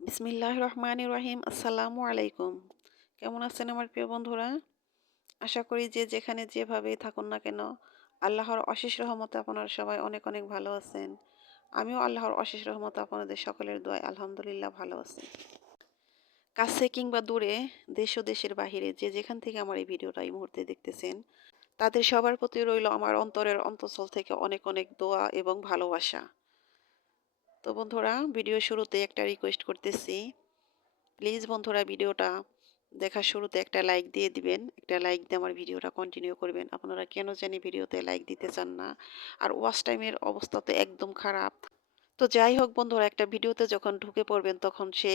বিসমিল্লাহ রহমান রহিম আসসালামু আলাইকুম। কেমন আছেন আমার প্রিয় বন্ধুরা? আশা করি যে যেখানে যেভাবেই থাকুন না কেন, আল্লাহর অশেষ রহমতে আপনারা সবাই অনেক অনেক ভালো আছেন। আমিও আল্লাহর অশেষ রহমতে আপনাদের সকলের দোয়ায় আলহামদুলিল্লাহ ভালো আছি। কাছে কিংবা দূরে, দেশ ও দেশের বাহিরে যে যেখান থেকে আমার এই ভিডিওটা এই মুহূর্তে দেখতেছেন, তাদের সবার প্রতি রইল আমার অন্তরের অন্তঃস্থল থেকে অনেক অনেক দোয়া এবং ভালোবাসা। তো বন্ধুরা ভিডিও শুরুতে একটা রিকোয়েস্ট করতেছি। প্লিজ বন্ধুরা ভিডিওটা দেখার শুরুতে একটা লাইক দিয়ে দিবেন। একটা লাইক দিয়ে আমার ভিডিওটা কন্টিনিউ করবেন। আপনারা কেন জানি ভিডিওতে লাইক দিতে চান না। আর ওয়াচ টাইমের অবস্থা তো একদম খারাপ। তো যাই হোক বন্ধুরা, একটা ভিডিওতে যখন ঢুকে পড়বেন, তখন সে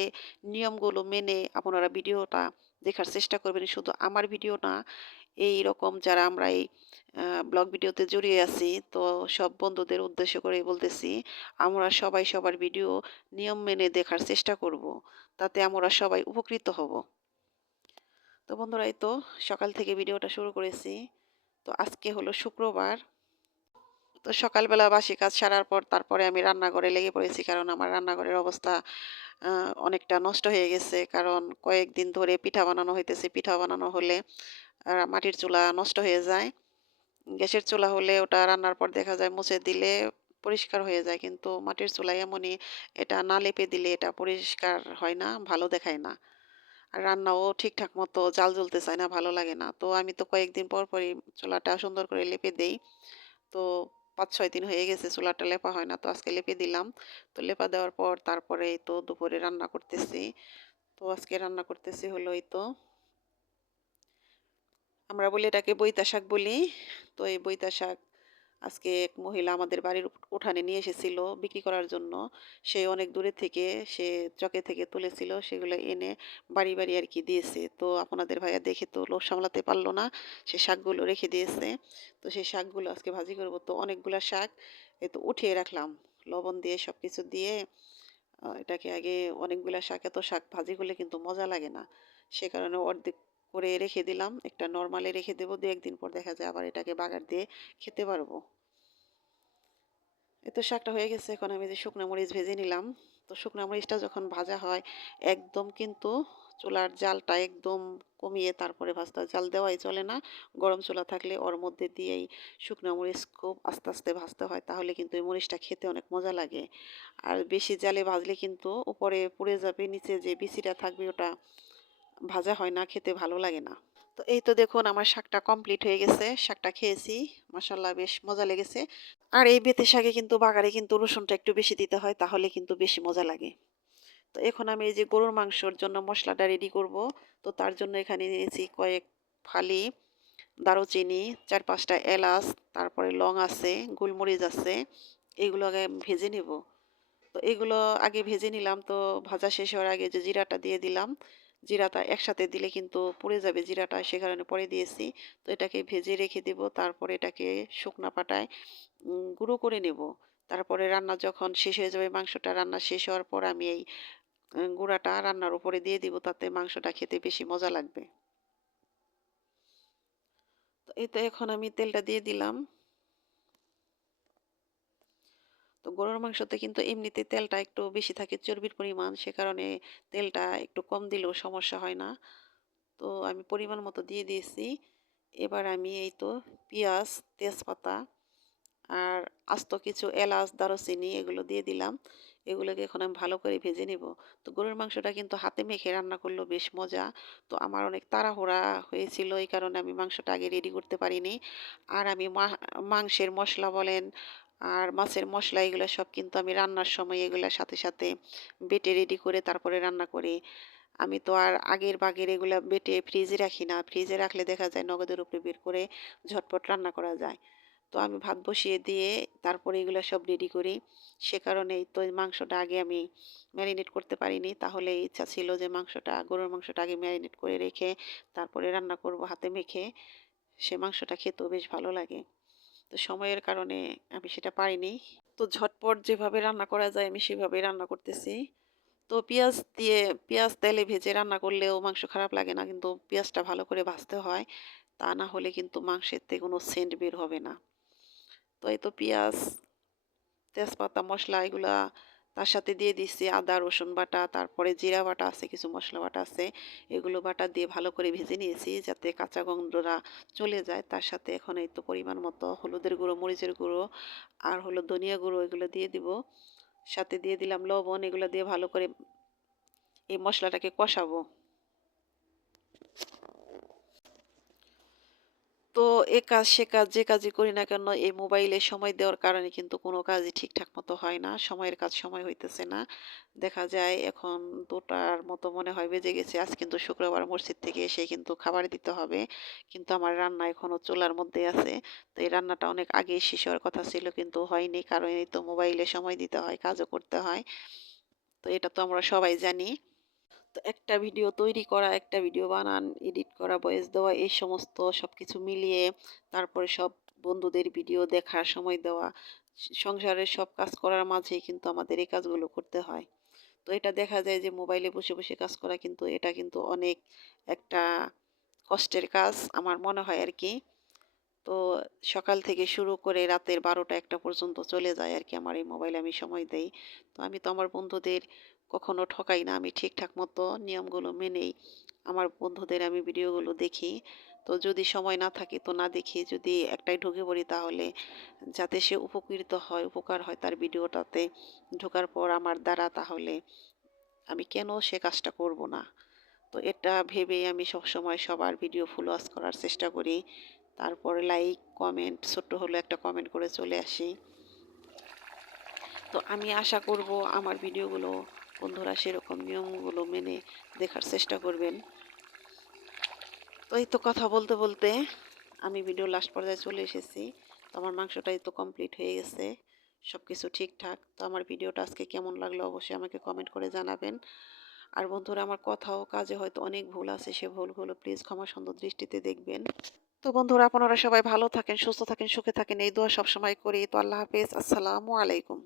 নিয়মগুলো মেনে আপনারা ভিডিওটা দেখার চেষ্টা করবেন। শুধু আমার ভিডিও না এই রকম যারা আমরা এই ব্লগ ভিডিওতে জড়িয়ে আছি, তো সব বন্ধুদের উদ্দেশ্য করে বলতেছি, আমরা সবাই সবার ভিডিও নিয়ম মেনে দেখার চেষ্টা করব, তাতে আমরা সবাই উপকৃত হব। তো বন্ধুরা, এই তো সকাল থেকে ভিডিওটা শুরু করেছি, তো আজকে হলো শুক্রবার। তো সকালবেলা বাসি কাজ সারার পর তারপরে আমি রান্নাঘরে লেগে পড়েছি, কারণ আমার রান্নাঘরের অবস্থা অনেকটা নষ্ট হয়ে গেছে, কারণ কয়েকদিন ধরে পিঠা বানানো হইতেছে, পিঠা বানানো হলে মাটির চুলা নষ্ট হয়ে যায়। গ্যাসের চুলা হলে ওটা রান্নার পর দেখা যায় মুছে দিলে পরিষ্কার হয়ে যায়, কিন্তু মাটির চুলা এমনই এটা না লেপে দিলে এটা পরিষ্কার হয় না, ভালো দেখায় না। আর রান্নাও ঠিকঠাক মতো জাল জ্বলতে চায় না, ভালো লাগে না। তো আমি তো কয়েকদিন পর পরই চুলাটা সুন্দর করে লেপে দেই। তো পাঁচ ছয় দিন হয়ে গেছে চুলাটা লেপা হয় না, তো আজকে লেপে দিলাম। তো লেপা দেওয়ার পর তারপরে তো দুপুরে রান্না করতেছি। তো আজকে রান্না করতেছি হলো এই তো। আমরা বলি এটাকে বইতা শাক বলি। তো এই বইতা শাক আজকে এক মহিলা আমাদের বাড়ির উঠানে নিয়ে এসেছিল বিক্রি করার জন্য। সে অনেক দূরে থেকে, সে চকে থেকে তুলেছিল, সেগুলো এনে বাড়ি বাড়ি আর কি দিয়েছে। তো আপনাদের ভাইয়া দেখে তো লোভ সামলাতে পারল না, সে শাকগুলো রেখে দিয়েছে। তো সেই শাকগুলো আজকে ভাজি করব। তো অনেকগুলো শাক এ তো উঠিয়ে রাখলাম। লবণ দিয়ে সব কিছু দিয়ে এটাকে আগে অনেকগুলো শাক, এত শাক ভাজি করলে কিন্তু মজা লাগে না। সে কারণে অর্ধেক করে রেখে দিলাম। একটা নর্মালে রেখে দেবো। দু একদিন পর দেখা যায় আবার এটাকে বাগার দিয়ে খেতে পারব। এতো শাকটা হয়ে গেছে। এখন আমি যে শুকনো মরিচ ভেজে নিলাম। তো শুকনো মরিচটা যখন ভাজা হয়, একদম কিন্তু চুলার জালটা একদম কমিয়ে তারপরে ভাজতে জাল দেওয়াই চলে না। গরম চুলা থাকলে ওর মধ্যে দিয়েই শুকনো মরিচ খুব আস্তে আস্তে ভাজতে হয়। তাহলে কিন্তু এই মরিচটা খেতে অনেক মজা লাগে। আর বেশি জালে ভাজলে কিন্তু উপরে পুড়ে যাবে। নিচে যে বিচিটা থাকবে ওটা ভাজা হয় না, খেতে ভালো লাগে না। তো এই তো দেখুন আমার শাকটা কমপ্লিট হয়ে গেছে, শাকটা খেয়েছি মাসাল্লাহ বেশ মজা লেগেছে। আর এই বেতে শাকে কিন্তু বাগারে কিন্তু রসুনটা একটু বেশি দিতে হয়, তাহলে কিন্তু বেশি মজা লাগে। তো এখন আমি এই যে গরুর মাংসর জন্য মশলাটা রেডি করব। তো তার জন্য এখানে নিয়েছি কয়েক ফালি দারুচিনি, চার পাঁচটা এলাচ, তারপরে লং আছে, গোলমরিচ আছে, এগুলো আগে ভেজে নেব। তো এগুলো আগে ভেজে নিলাম, তো ভাজা শেষ হওয়ার আগে যে জিরাটা দিয়ে দিলাম জিরাটা একসাথে দিলে কিন্তু পুড়ে যাবে জিরাটা, সে কারণে পরে দিয়েছি। তো এটাকে ভেজে রেখে দেব, তারপরে এটাকে শুকনা পাটায় গুঁড়ো করে নেব। তারপরে রান্না যখন শেষ হয়ে যাবে, মাংসটা রান্না শেষ হওয়ার পর আমি এই গুঁড়াটা রান্নার উপরে দিয়ে দিব, তাতে মাংসটা খেতে বেশি মজা লাগবে। এই তো এখন আমি তেলটা দিয়ে দিলাম তো গরুর মাংসতে কিন্তু এমনিতে তেলটা একটু বেশি থাকে, চর্বির পরিমাণ। সে কারণে তেলটা একটু কম দিলেও সমস্যা হয় না। তো আমি পরিমাণ মতো দিয়ে দিয়েছি। এবার আমি এই তো পেঁয়াজ, তেজপাতা আর আস্ত কিছু এলাচ, দারুচিনি এগুলো দিয়ে দিলাম। এগুলোকে এখন আমি ভালো করে ভেজে নেব। তো গরুর মাংসটা কিন্তু হাতে মেখে রান্না করল বেশ মজা। তো আমার অনেক তাড়াহুড়া হয়েছিল, এই কারণে আমি মাংসটা আগে রেডি করতে পারিনি। আর আমি মাংসের মশলা বলেন আর মাছের মশলা এগুলো সব কিন্তু আমি রান্নার সময় এগুলোর সাথে সাথে বেটে রেডি করে তারপরে রান্না করি। আমি তো আর আগের বাগের এগুলো বেটে ফ্রিজে রাখি না। ফ্রিজে রাখলে দেখা যায় নগদের উপরে বের করে ঝটপট রান্না করা যায়। তো আমি ভাত বসিয়ে দিয়ে তারপরে এগুলো সব রেডি করি। সে কারণেই তো মাংসটা আগে আমি ম্যারিনেট করতে পারিনি। তাহলে ইচ্ছা ছিল যে মাংসটা, গরুর মাংসটা আগে ম্যারিনেট করে রেখে তারপরে রান্না করব হাতে মেখে। সে মাংসটা খেতেও বেশ ভালো লাগে। তো সময়ের কারণে আমি সেটা পারিনি। তো ঝটপট যেভাবে রান্না করা যায় আমি সেভাবেই রান্না করতেছি। তো পেঁয়াজ দিয়ে, পেঁয়াজ তেলে ভেজে রান্না করলেও মাংস খারাপ লাগে না, কিন্তু পেঁয়াজটা ভালো করে ভাজতে হয়। তা না হলে কিন্তু মাংসের তে কোনো সেন্ট বের হবে না। তো এই তো পেঁয়াজ, তেজপাতা, মশলা এগুলা তার সাথে দিয়ে দিচ্ছি আদা, রসুন বাটা, তারপরে জিরা বাটা আছে, কিছু মশলা বাটা আছে। এগুলো বাটা দিয়ে ভালো করে ভেজে নিয়েছি যাতে কাঁচা গন্ধটা চলে যায়। তার সাথে এখন এই তো পরিমাণ মতো হলুদের গুঁড়ো, মরিচের গুঁড়ো আর হলো ধনিয়া গুঁড়ো এগুলো দিয়ে দিব। সাথে দিয়ে দিলাম লবণ, এগুলো দিয়ে ভালো করে এই মশলাটাকে কষাবো। তো এ কাজ, সে কাজ, যে কাজই করি না কেন, এই মোবাইলে সময় দেওয়ার কারণে কিন্তু কোনো কাজই ঠিকঠাক মতো হয় না। সময়ের কাজ সময় হইতেছে না। দেখা যায় এখন দুটার মতো মনে হয় বেজে গেছে। আজ কিন্তু শুক্রবার মসজিদ থেকে এসে কিন্তু খাবার দিতে হবে। কিন্তু আমার রান্না এখনও চুলার মধ্যে আছে। তো এই রান্নাটা অনেক আগে শেষ হওয়ার কথা ছিল কিন্তু হয়নি। কারণ এই তো মোবাইলে সময় দিতে হয়, কাজও করতে হয়। তো এটা তো আমরা সবাই জানি। একটা ভিডিও তৈরি করা, একটা ভিডিও বানান, এডিট করা, ভয়েস দেওয়া, এই সমস্ত সব কিছু মিলিয়ে তারপরে সব বন্ধুদের ভিডিও দেখার সময় দেওয়া, সংসারের সব কাজ করার মাঝেই কিন্তু আমাদের এই কাজগুলো করতে হয়। তো এটা দেখা যায় যে মোবাইলে বসে বসে কাজ করা কিন্তু, এটা কিন্তু অনেক একটা কষ্টের কাজ আমার মনে হয় আর কি। তো সকাল থেকে শুরু করে রাতের বারোটা একটা পর্যন্ত চলে যায় আর কি আমার এই মোবাইলে আমি সময় দেই। তো আমি তো আমার বন্ধুদের কখনো ঠকাই না। আমি ঠিকঠাক মতো নিয়মগুলো মেনেই আমার বন্ধুদের আমি ভিডিওগুলো দেখি। তো যদি সময় না থাকে তো না দেখি। যদি একটাই ঢুকে পড়ি তাহলে যাতে সে উপকৃত হয়, উপকার হয় তার ভিডিওটাতে ঢোকার পর আমার দ্বারা তাহলে আমি কেন সে কাজটা করব না? তো এটা ভেবেই আমি সবসময় সবার ভিডিও ফুল ওয়াচ করার চেষ্টা করি। তারপরে লাইক কমেন্ট ছোট্ট হলো একটা কমেন্ট করে চলে আসি। তো আমি আশা করব আমার ভিডিওগুলো বন্ধুরা সেরকম নিয়মগুলো মেনে দেখার চেষ্টা করবেন। তো এই তো কথা বলতে বলতে আমি ভিডিও লাস্ট পর্যায়ে চলে এসেছি। তো আমার মাংসটাই তো কমপ্লিট হয়ে গেছে। সব কিছু ঠিকঠাক। তো আমার ভিডিওটা আজকে কেমন লাগল অবশ্যই আমাকে কমেন্ট করে জানাবেন। আর বন্ধুরা আমার কথাও কাজে হয়তো অনেক ভুল আছে, সে ভুলগুলো প্লিজ ক্ষমা সুন্দর দৃষ্টিতে দেখবেন। তো বন্ধুরা আপনারা সবাই ভালো থাকেন, সুস্থ থাকেন, সুখে থাকেন। এই দোয়া সবসময় করি। তো আল্লাহ হাফেজ। আসসালামু আলাইকুম।